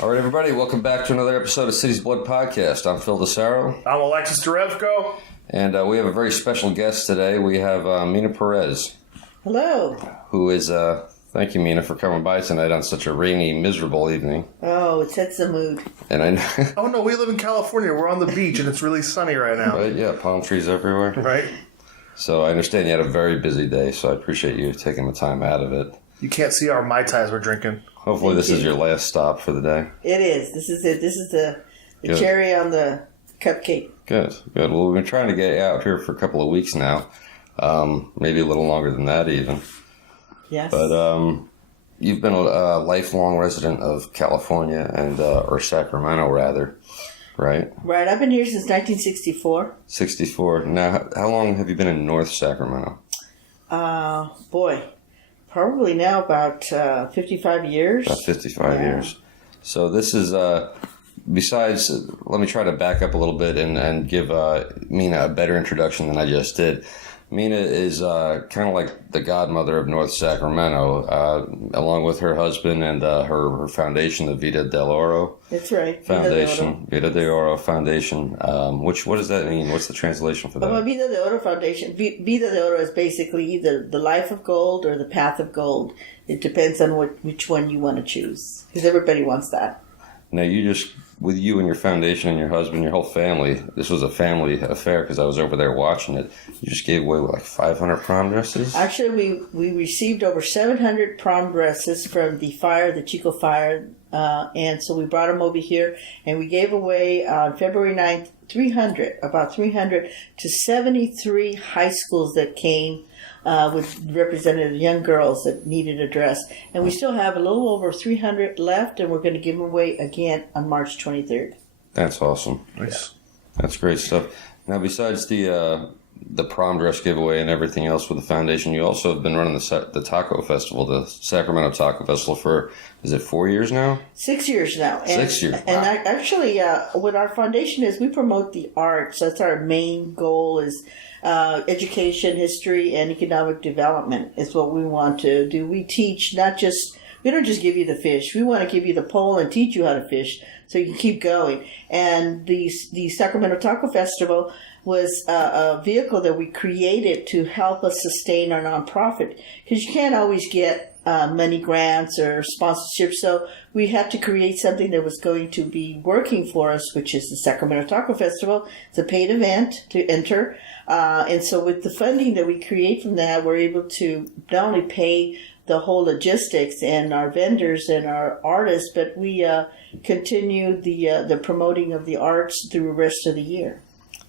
All right, everybody, welcome back to another episode of City's Blood Podcast. I'm Phil DeSaro. I'm Alexis Derevko. And we have a very special guest today. We have Mina Perez. Hello. Who is, thank you, Mina, for coming by tonight on such a rainy, miserable evening. Oh, it sets the mood. And I know. Oh, no, we live in California. We're on the beach, and it's really sunny right now. Right, yeah, palm trees everywhere. Right. So I understand you had a very busy day, so I appreciate you taking the time out of it. You can't see our Mai Tais we're drinking. Hopefully this is your last stop for the day. It is. This is it. This is the cherry on the cupcake. Good. Well, we've been trying to get out here for a couple of weeks now. Maybe a little longer than that even. Yes. But you've been a lifelong resident of California, and or Sacramento, rather, right? Right. I've been here since 1964. 64. Now, how long have you been in North Sacramento? Probably now about 55 years. About 55 years. So this is, besides, let me try to back up a little bit and give Mina a better introduction than I just did. Mina is kind of like the godmother of North Sacramento, along with her husband and her foundation, the Vida Del Oro That's right. Foundation. Vida Del Oro Foundation. What does that mean? What's the translation for that? Well, Vida Del Oro Foundation. Vida Del Oro is basically either the life of gold or the path of gold. It depends on which one you want to choose, because everybody wants that. Now, with you and your foundation and your husband, your whole family, this was a family affair because I was over there watching it. You just gave away, like 500 prom dresses? Actually, we received over 700 prom dresses from the Chico fire, and so we brought them over here, and we gave away on February 9th about 300 to 73 high schools that came with representative young girls that needed a dress. And we still have a little over 300 left, and we're going to give them away again on March 23rd. That's awesome. Nice. That's great stuff. Now, besides the prom dress giveaway and everything else with the foundation, you also have been running the taco festival, the Sacramento Taco Festival, for, is it 4 years now? 6 years now. And, 6 years. Wow. And actually, what our foundation is, we promote the arts. That's our main goal, is education, history, and economic development is what we want to do. We teach we don't just give you the fish. We want to give you the pole and teach you how to fish so you can keep going. And the Sacramento Taco Festival was a vehicle that we created to help us sustain our nonprofit, because you can't always get money grants or sponsorships. So we had to create something that was going to be working for us, which is the Sacramento Taco Festival. It's a paid event to enter. And so with the funding that we create from that, we're able to not only pay the whole logistics and our vendors and our artists, but we continue the promoting of the arts through the rest of the year.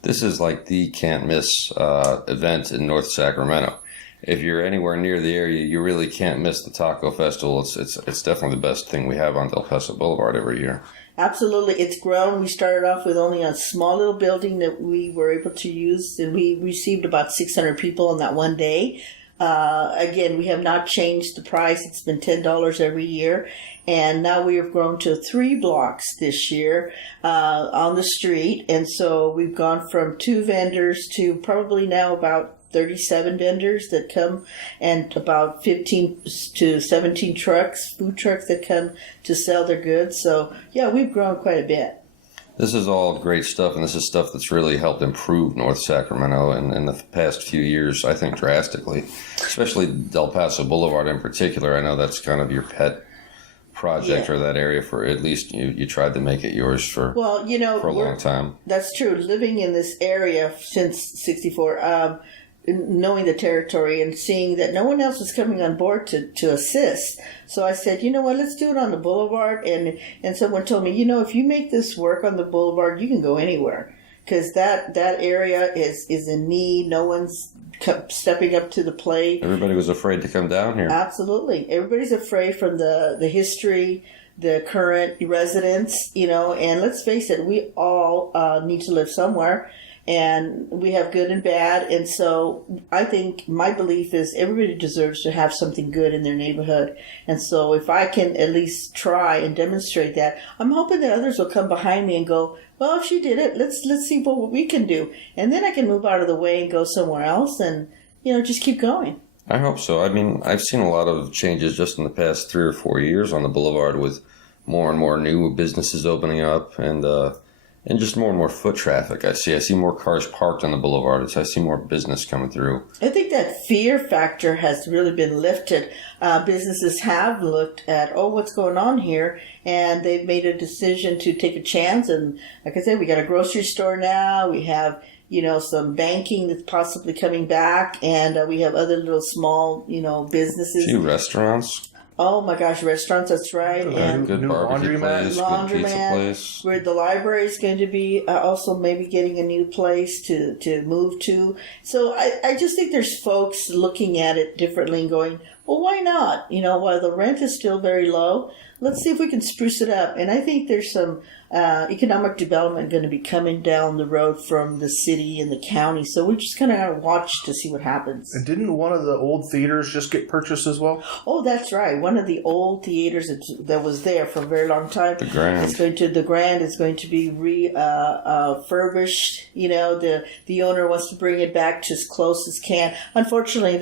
This is like the can't miss event in North Sacramento. If you're anywhere near the area, you really can't miss the Taco Festival. It's definitely the best thing we have on Del Paso Boulevard every year. Absolutely. It's grown. We started off with only a small little building that we were able to use, and we received about 600 people on that one day. Again, we have not changed the price. It's been $10 every year. And now we have grown to 3 blocks this year on the street. And so we've gone from 2 vendors to probably now about 37 vendors that come, and about 15 to 17 food trucks that come to sell their goods. So, yeah, we've grown quite a bit. This is all great stuff, and this is stuff that's really helped improve North Sacramento in the past few years, I think, drastically, especially Del Paso Boulevard in particular. I know that's kind of your pet project, or that area, for at least you tried to make it yours for a long time. That's true. Living in this area since 64, knowing the territory and seeing that no one else was coming on board to assist. So I said, you know what, let's do it on the boulevard. And someone told me, if you make this work on the boulevard, you can go anywhere. Because that area is in need. No one's stepping up to the plate. Everybody was afraid to come down here. Absolutely. Everybody's afraid from the history, the current residents, and let's face it, we all need to live somewhere. And we have good and bad. And so I think my belief is everybody deserves to have something good in their neighborhood. And so if I can at least try and demonstrate that, I'm hoping that others will come behind me and go, well, if she did it, let's see what we can do. And then I can move out of the way and go somewhere else and, just keep going. I hope so. I mean, I've seen a lot of changes just in the past 3 or 4 years on the boulevard with more and more new businesses opening up, and just more and more foot traffic. I see more cars parked on the boulevard. I see more business coming through. I think that fear factor has really been lifted. Businesses have looked at, what's going on here, and they've made a decision to take a chance. And like I said, we got a grocery store now. We have, some banking that's possibly coming back, and we have other little small, businesses. A few restaurants. Oh my gosh, restaurants, that's right. And good new barbecue place, good pizza place. Where the library is going to be also maybe getting a new place to move to. So I just think there's folks looking at it differently and going, well, why not? While the rent is still very low, let's see if we can spruce it up. And I think there's some economic development going to be coming down the road from the city and the county. So we're just going to watch to see what happens. And didn't one of the old theaters just get purchased as well? Oh, that's right. One of the old theaters that was there for a very long time. The Grand. The Grand is going to be refurbished. The owner wants to bring it back to as close as can. Unfortunately,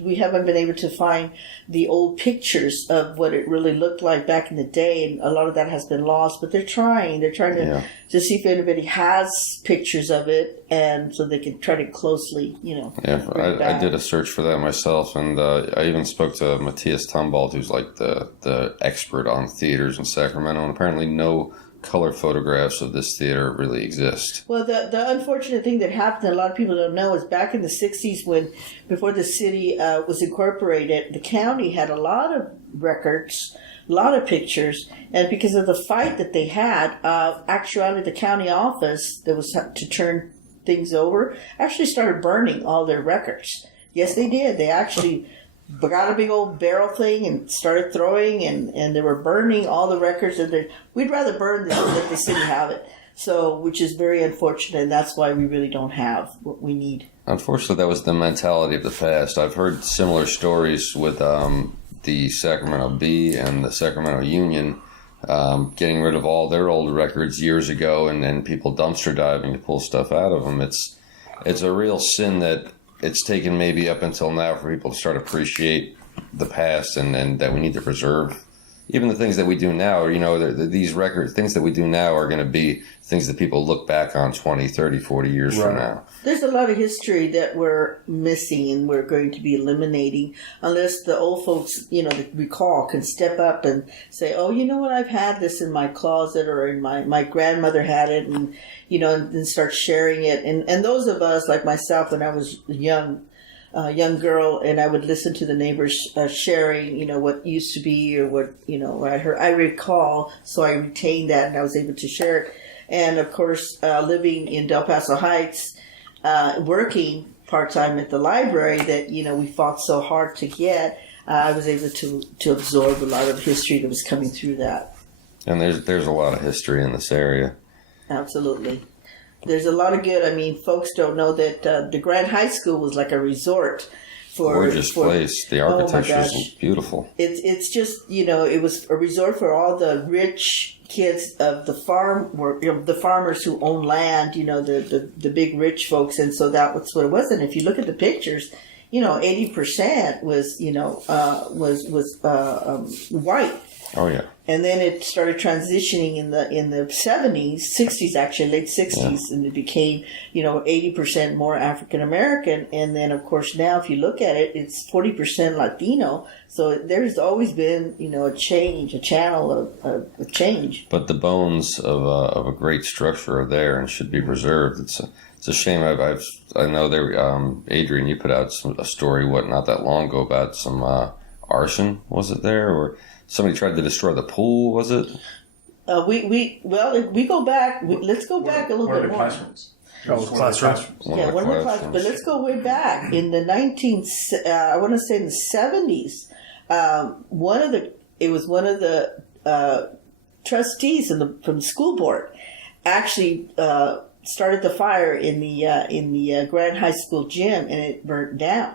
we haven't been able to find the old pictures of what it really looked like back in the day, and a lot of that has been lost. But they're trying. They're trying to see if anybody has pictures of it, and so they can try to closely, Yeah, I did a search for that myself, and I even spoke to Matthias Tumbald, who's like the expert on theaters in Sacramento, and apparently no color photographs of this theater really exist. Well, the unfortunate thing that happened that a lot of people don't know is back in the 60s before the city was incorporated, the county had a lot of records, a lot of pictures, and because of the fight that they had, actually the county office that was to turn things over actually started burning all their records. Yes, they did. They actually got a big old barrel thing and started throwing, and they were burning all the records. And we'd rather burn this than let the city have it. So, which is very unfortunate, and that's why we really don't have what we need. Unfortunately, that was the mentality of the past. I've heard similar stories with the Sacramento Bee and the Sacramento Union getting rid of all their old records years ago, and then people dumpster diving to pull stuff out of them. It's a real sin that it's taken maybe up until now for people to start to appreciate the past, and that we need to preserve even the things that we do now. These records, things that we do now are going to be things that people look back on 20, 30, 40 years from now. There's a lot of history that we're missing and we're going to be eliminating unless the old folks, that recall can step up and say, oh, you know what, I've had this in my closet, or in my grandmother had it, and, and start sharing it. And those of us, like myself, when I was young girl, and I would listen to the neighbors sharing, what used to be, or what, I recall, so I retained that and I was able to share it. And of course, living in Del Paso Heights, working part-time at the library that, we fought so hard to get, I was able to absorb a lot of history that was coming through that. And there's a lot of history in this area. Absolutely. There's a lot of good. I mean, folks don't know that the Grand High School was like a resort for gorgeous place. The architecture is beautiful. It's just it was a resort for all the rich kids of the farm, the farmers who own land. The big rich folks, and so that was what it was. And if you look at the pictures, 80% was white. Oh yeah. And then it started transitioning in the 70s, 60s actually, late 60s, and it became, 80% more African American. And then, of course, now if you look at it, it's 40% Latino. So there's always been, a change, a channel of change. But the bones of a great structure are there and should be preserved. It's a shame. I know there. Adrian, you put out a story not that long ago about some arson. Was it there, or somebody tried to destroy the pool? Was it? We go back. Let's go back a little bit more. Classrooms. One of the classrooms. But let's go way back in the I want to say in the 70s. One of the trustees from the school board actually started the fire in the Grand High School gym, and it burnt down.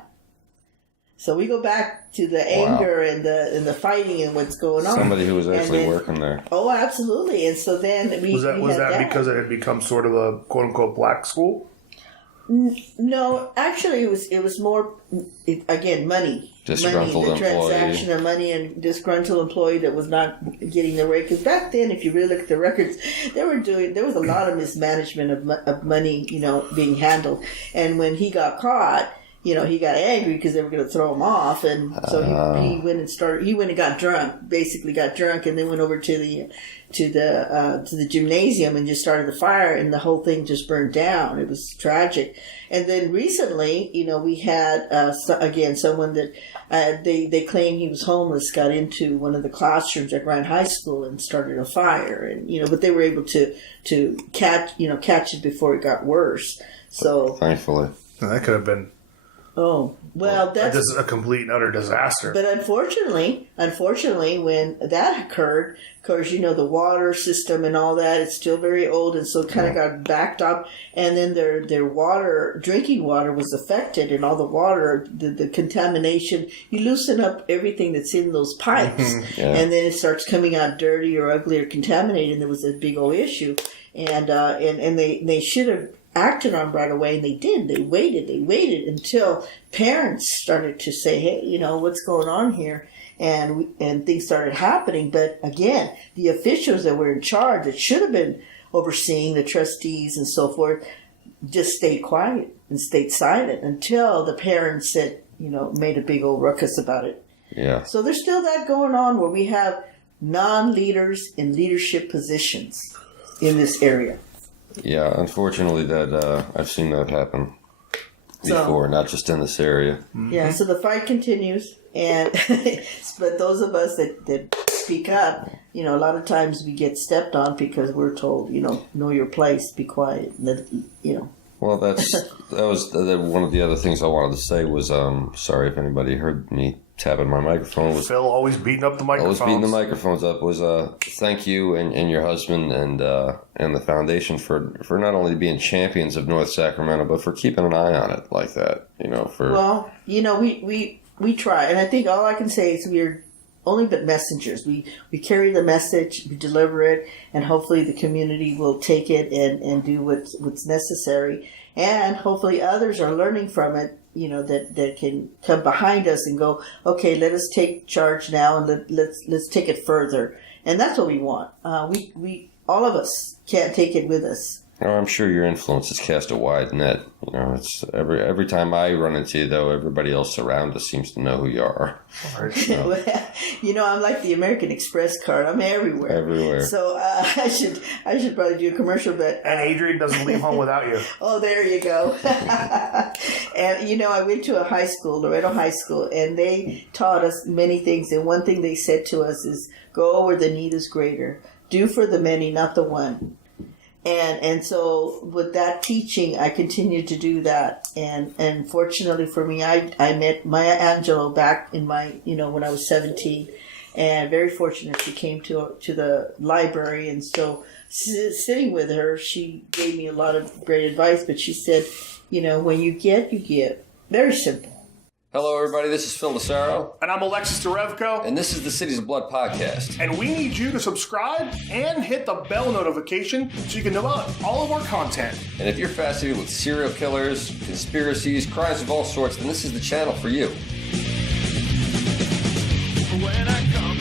So we go back to the anger and the fighting and what's going on. Somebody who was actually working there. Oh, absolutely. And so then was that because it had become sort of a quote unquote black school? No, actually, it was more again money. Disgruntled money, the employee. transaction of money and disgruntled employee that was not getting the rate. Because back then, if you really look at the records, there was a lot of mismanagement of money, being handled. And when he got caught, he got angry because they were going to throw him off, and so he went and He went and got drunk, basically got drunk, and then went over to the gymnasium and just started the fire, and the whole thing just burned down. It was tragic. And then recently, we had someone that they claim he was homeless, got into one of the classrooms at Ryan High School and started a fire, and but they were able to catch it before it got worse. So thankfully, that could have been. Oh, well, that's a complete and utter disaster. But unfortunately, when that occurred, of course, the water system and all that, it's still very old, and so it kind of got backed up, and then their drinking water was affected, and all the water, the contamination, you loosen up everything that's in those pipes, and then it starts coming out dirty or ugly or contaminated, and there was a big old issue, and they should have acted on right away, and they did. They waited until parents started to say, hey, what's going on here? And things started happening. But again, the officials that were in charge, that should have been overseeing, the trustees and so forth, just stayed quiet and stayed silent until the parents said, made a big old ruckus about it. Yeah. So there's still that going on where we have non-leaders in leadership positions in this area. Yeah, unfortunately, that I've seen that happen before, not just in this area. Yeah, so the fight continues, and but those of us that speak up, a lot of times we get stepped on because we're told, know your place, be quiet, Well, that was one of the other things I wanted to say was, sorry if anybody heard me tapping my microphone. Was Phil always beating up the microphones. Always beating the microphones up. Was thank you and your husband and the foundation for not only being champions of North Sacramento, but for keeping an eye on it like that. Well, we try, and I think all I can say is we're only but messengers. We carry the message, we deliver it, and hopefully the community will take it and do what's necessary. And hopefully others are learning from it, that can come behind us and go, okay, let us take charge now and let's take it further. And that's what we want. We all of us can't take it with us. I'm sure your influence has cast a wide net. It's every time I run into you, though, everybody else around us seems to know who you are. I'm like the American Express card. I'm everywhere. Everywhere. So I should probably do a commercial, but and Adrian doesn't leave home without you. Oh, there you go. And I went to a high school, Loretto High School, and they taught us many things. And one thing they said to us is, "Go where the need is greater. Do for the many, not the one." And so with that teaching, I continued to do that. And fortunately for me, I met Maya Angelou back in my, when I was 17. And very fortunate she came to the library. And so sitting with her, she gave me a lot of great advice. But she said, when you get, you give. Very simple. Hello, everybody. This is Phil Lassaro. And I'm Alexis Derevko. And this is the Cities of Blood podcast. And we need you to subscribe and hit the bell notification so you can know about all of our content. And if you're fascinated with serial killers, conspiracies, crimes of all sorts, then this is the channel for you. When I come